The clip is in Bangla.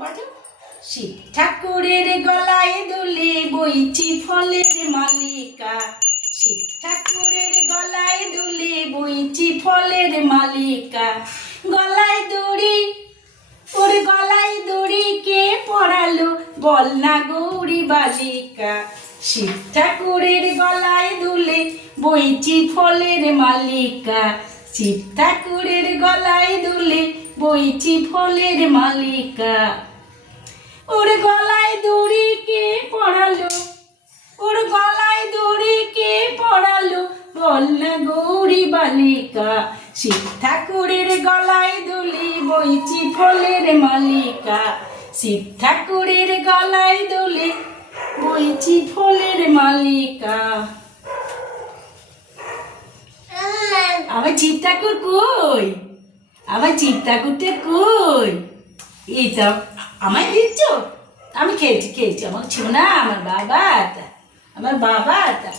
বাজো। শিব ঠাকুরের গলায় দুলে বইছি ফলের মালিকা, শিব ঠাকুরের গলায় দুলে বইছি ফলের মালিকা। গলায় দড়ি, ওর গলায় দড়ি কে পড়ালো বল না গৌরী বালিকা। শিব ঠাকুরের গলায় দুলে বইছি ফলের মালিকা, শিব ঠাকুরের গলায় দুলে বইছি ফলের মালিকা। ওর গলায় দড়ি কে পড়ালো, ওর গলায় দড়ি কে পড়ালো বল না গৌরী বালিকা। শিব ঠাকুরের গলায় দুলি বইছি ফলের মালিকা, শিব ঠাকুরের গলায় দুলি বইছি ফলের মালিকা। আমার শিব ঠাকুর কই, আমার শিব ঠাকুরটা কই? এই তো আমায় দিচ্ছ, আমি খেয়েছি খেয়েছি, আমার ছিল না, আমার বাবা তা, আমার বাবা তা।